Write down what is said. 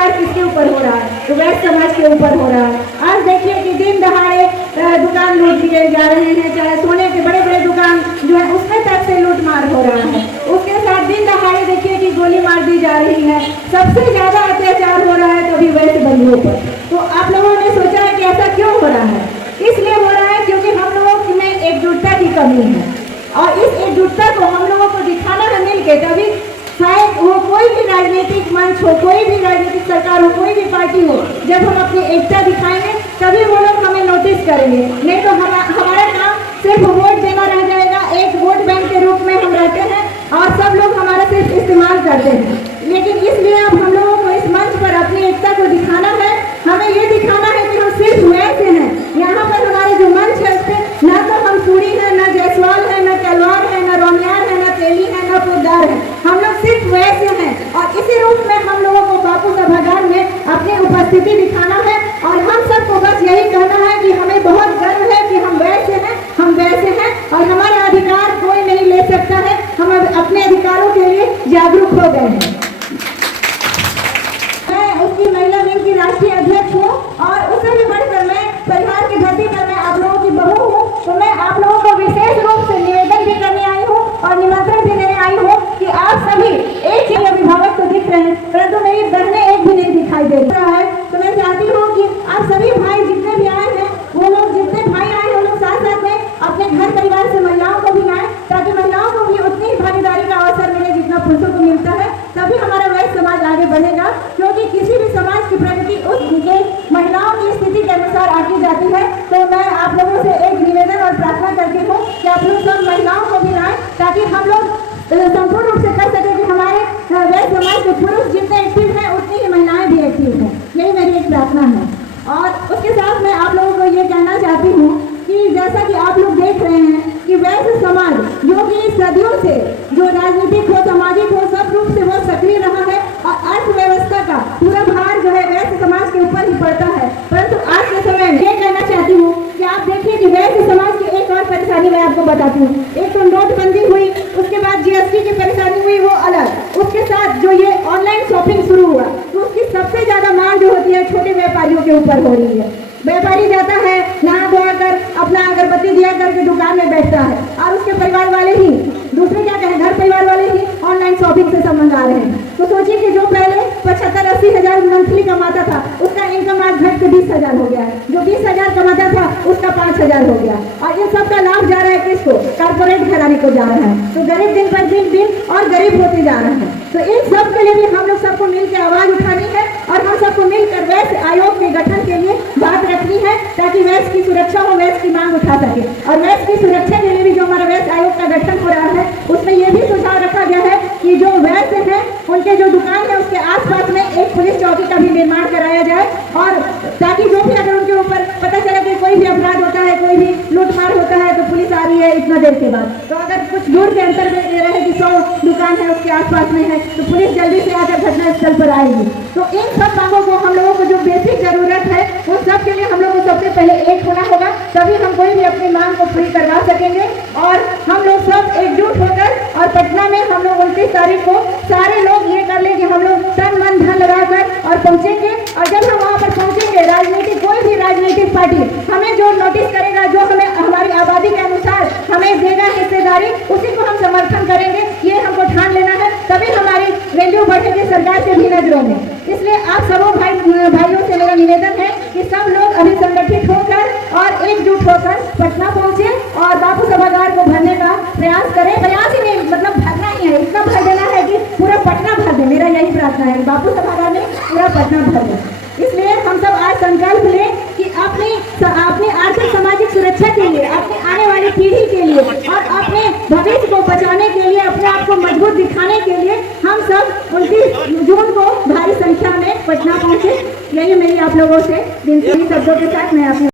अत्याचार किसके ऊपर हो रहा है? तो वैश्य समाज के ऊपर हो रहा है। आज देखिए कि दिन दहाड़े दुकान लूट लिए जा रहे हैं, चाहे सोने के बड़े बड़े दुकान जो है उसमें तक से लूट मार हो रहा है। उसके साथ दिन दहाड़े देखिए कि गोली मार दी जा रही है। सबसे ज्यादा अत्याचार हो रहा है कभी वैश्य बंधुओं पर। तो आप लोगों ने सोचा है कि ऐसा क्यों हो रहा है? इसलिए हो रहा है क्योंकि हम लोगों में एकजुटता की कमी है, और इस एकजुटता को हम लोगों को दिखाना है मिलके, तभी शायद वो कोई भी राजनीतिक मंच हो, कोई भी राजनीतिक सरकार हो, कोई भी पार्टी हो, जब हम अपनी एकता दिखाएंगे तभी वो लोग हमें नोटिस करेंगे। नहीं तो हमारा काम सिर्फ वोट देना रह जाएगा। एक वोट बैंक के रूप में हम रहते हैं और सब लोग हमारा सिर्फ इस्तेमाल करते हैं। लेकिन इसलिए अब हम लोगों को इस मंच पर अपनी एकता को दिखाना है। हमें ये दिखाना है कि हम सिर्फ वैसे हैं। यहाँ पर हमारे जो मंच है उसपे न तो हम सूरी है, न जायसवाल है, न तलवार है, न रोनियार है, न तेली है, न पोदार है। हम लोग सिर्फ वैसे हैं और इसी रूप में हम लोगों को बापू सभागार में अपनी उपस्थिति दिखाना है। और हम सबको बस यही कहना है कि हमें बहुत गर्व है कि हम वैसे हैं, हम वैसे हैं और हमारा अधिकार कोई नहीं ले सकता है। हम अपने अधिकारों के लिए जागरूक हो गए हैं। मैं उसकी महिला विंग की राष्ट्रीय अध्यक्ष हूँ और उससे भी बढ़कर मैं परिवार की धरती पर मैं आप लोगों की बहू हूँ। तो मैं आप लोगों को विशेष रूप से निवेदन भी करने आई हूँ और निमंत्रण भी देने आई हूँ कि आप सभी एक ही अभिभावक तो दिख रहे हैं, परंतु मेरी बहनें एक भी नहीं दिखाई दे रहा है। तो मैं चाहती हूँ कि आप सभी भाई जितने भी आए हैं, वो लोग जितने भाई आए हैं, लोग साथ साथ में अपने घर परिवार से महिलाओं को भी लाएं, ताकि महिलाओं को भी उतनी भागीदारी का अवसर मिले जितना पुरुषों को मिलता है। तभी हमारा वैश्य समाज आगे बढ़ेगा, क्योंकि किसी भी समाज की प्रगति उसके महिलाओं की स्थिति के अनुसार आगे जाती है। तो मैं आप लोगों से एक निवेदन और प्रार्थना करती हूँ कि आप लोग सब महिलाओं को भी लाएं, ताकि हम लोग संपूर्ण रूप से कर सके कि हमारे वैश्य समाज के पुरुष जितने एक्टिव हैं उतनी ही महिलाएं भी एक्टिव हैं। यही मेरी एक प्रार्थना है। और उसके साथ मैं आप लोगों को ये कहना चाहती हूँ कि जैसा कि आप लोग देख रहे हैं कि वैश्य समाज जो कि सदियों से जो राजनीतिक हो, सामाजिक हो, सब रूप से वो सक्रिय रहा है और अर्थव्यवस्था का पूरा भार जो है वैश्य समाज के ऊपर ही पड़ता है। परंतु आज के समय में ये कहना चाहती हूँ कि आप देखिए कि वैश्य समाज की एक और परेशानी मैं आपको बताती हूँ। एक तो नोटबंदी हुई, उसके बाद जीएसटी की परेशानी हुई, वो अलग। उसके साथ जो ये ऑनलाइन शॉपिंग शुरू हुआ, तो उसकी सबसे ज्यादा मार जो होती है छोटे व्यापारियों के ऊपर हो रही है। व्यापारी जाता है, नहा धोआ कर अपना अगरबत्ती दिया करके दुकान में बैठता है और उसके परिवार वाले ही, दूसरे क्या कहें, घर परिवार वाले ही ऑनलाइन शॉपिंग से संबंध आ रहे हैं। तो सोचिए कि जो पहले 75-80 हजार मंथली कमाता था, उसका इनकम आज घट के 20 हजार हो गया है। जो 20 हजार कमाता था उसका 5 हजार हो गया। और इन सब का लाभ जा रहा है किसको? कारपोरेट घराने को जा रहा है। तो गरीब दिन पर दिन और गरीब होते जा रहे हैं। तो इन सब के लिए भी हम लोग सबको मिलकर आवाज उठानी है और हम सबको मिलकर वैश्य आयोग के गठन के लिए बात रखनी है, ताकि वैश्य की सुरक्षा हो, वैश्य की मांग उठा सके। और वैश्य की सुरक्षा के लिए भी जो हमारा वैश्य आयोग का गठन हो रहा है, उसमें यह भी सुझाव रखा गया है कि जो वैश्य है उनके जो दुकान है उसके आसपास में एक पुलिस चौकी का भी निर्माण कराया जाए, और ताकि जो भी अगर उनके ऊपर पता चले कि कोई भी अपराध होता है, कोई भी लूटमार होता है, तो पुलिस आ रही है इतना देर के बाद, तो अगर कुछ दूर के अंतर में रहे कि 100 दुकान है उसके आसपास में है, तो पुलिस जल्दी से आकर घटनास्थल पर आएगी। तो इन सब मांगों को हम लोगों को जो बेसिक जरूरत है वो सब के लिए हम लोग को सबसे पहले एक होना होगा, तभी हम कोई भी अपनी मांग को पूरी करवा सकेंगे। और हम लोग सब एकजुट होकर और पटना में हम लोग 29 तारीख को सारे लोग ये कर ले कि हम लोग तन मन धन लगाकर और पहुंचेंगे। और जब हम वहाँ पर पहुंचेंगे, राजनीतिक कोई भी राजनीतिक पार्टी हमें जो नोटिस करेगा, जो हमें हमारी आबादी के अनुसार हमें देगा हिस्सेदारी, उसी को हम समर्थन करेंगे। ये हमको ठान लेना है, तभी हमारी वैल्यू बढ़ेगी सरकार के भी नजरों में। इसलिए आप सबों भाइयों से मेरा निवेदन है कि सब लोग अभी संगठित होकर और एकजुट होकर पटना पहुंचे और बापू सभागार को भरने का प्रयास करें। प्रयास ही नहीं, मतलब भरना ही है, इतना भर देना है कि पूरा पटना भर दे। मेरा यही प्रार्थना है, बापू सभागार में पूरा पटना भर दे। इसलिए हम सब आज संकल्प लें कि अपनी आर्थिक सामाजिक सुरक्षा के लिए, अपनी आने वाली पीढ़ी के लिए और अपने भविष्य को बचाने के लिए, अपने आप को मजबूत दिखाने के लिए हम सब 29 जून को भारी संख्या में पटना पहुंचे। यही मेरी आप लोगों से दिन से शब्दों के साथ मैं अपनी